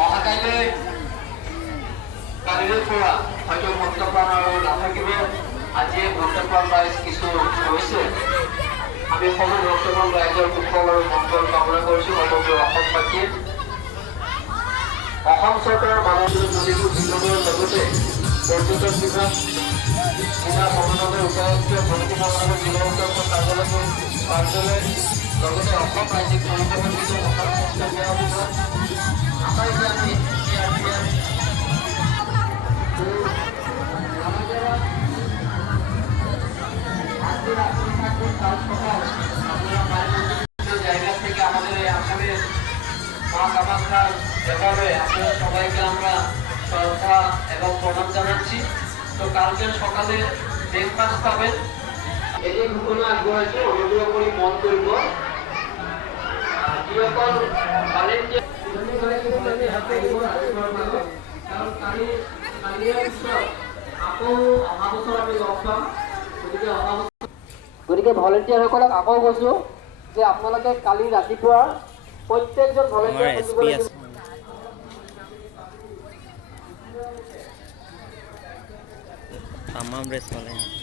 অহাকাইলৈ কালিলৈ পৰা হয়তো ভক্তপ্ৰাণ আৰু নাথাকিব। আজিয়ে ভক্তপ্ৰাণ ৰাইজ কিছু হৈছে। আমি সকলো ভক্তপ্ৰাণ ৰাইজৰ কুশল আৰু মংগল কামনা কৰিছোঁ। সমগ্ৰ অসমবাসীয়ে অসম চৰকাৰৰ মাননীয় নদীবোৰ বিভাগৰ লগতে পৰ্যটন বিভাগ জিলা সমন্বয় উপায়ুক্ত ভৰ্তি মহানগৰ জিলা উত্তৰ কাৰ্যালয় লগতে অসম ৰাজ্যিক পৰিবহণ নিগম অসম সংস্থা সেৱা বিভাগ আটাইকে আমি জায়গা থেকে আমাদের আসামের মা কামাখ্যার ব্যাপারে আপনারা সবাইকে আমরা শ্রদ্ধা এবং প্রণাম জানাচ্ছি। তো কালকে সকালে ব্রেকফাস্ট পাবেন। এই যে ঘটনা আগবঢ়াইছে অনুগ্রহ করে মন করব। যিসকল গতিকে ভলেণ্টিয়াৰসকলক আকৌ কৈছোঁ যে আপোনালোকে কালি ৰাতিপুৱা প্ৰত্যেকজন ভলেণ্টিয়াৰ तमाम रेस वाले हैं।